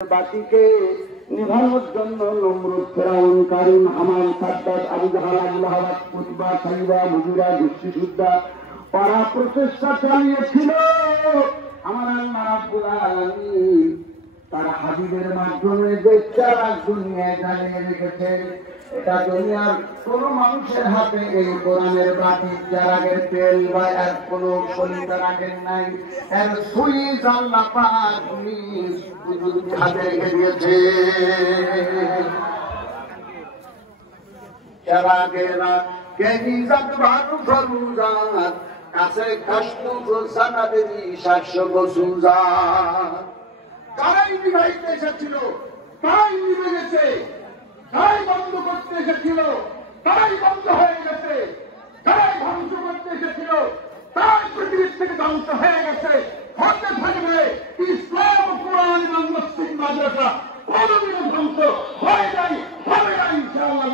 বাতিকে নিভানোর জন্য নমরুদ, ফেরাউন, কারুন, হামান, সাদ্দাত, আবু জাহাল, আবু লাহাব, উতবা, সাইবা, মুগিরা, গোষ্ঠীসুদ্ধা ওরা প্রচেষ্টা চালিয়েছিল। আমার আল্লাহ রাব্বুল আলামিন তার হাবিবের মাধ্যমে যে চারা দুনিয়ায় জ্বালিয়ে রেখেছেন, এটা দুনিয়ার কোন মানুষের হাতে এই কোরআনের বাতি চারাগের তেল বা এর কোন শরীর রাখেন নাই। এর সুইচ আল্লাহ পাক হাতে রেখে দিয়েছে। চারাগেরা কেনিজাত ভানু ফরুজাত কাছে কাশমু সানাদেরি শাস্য গোসুজা। তারাই নিভাইতে এসেছিল, তারাই নিভে গেছে, তারাই বন্ধ করতে এসেছিল, তারাই বন্ধ হয়ে গেছে, তারাই ধ্বংস করতে এসেছিল, তারাই পৃথিবীর থেকে ধ্বংস হয়ে গেছে। হতে থাকবে ইসলাম, কোরআন এবং মুসলিম মাদ্রাসা কোনদিনও ধ্বংস হয় নাই, হবে না ইনশাআল্লাহ।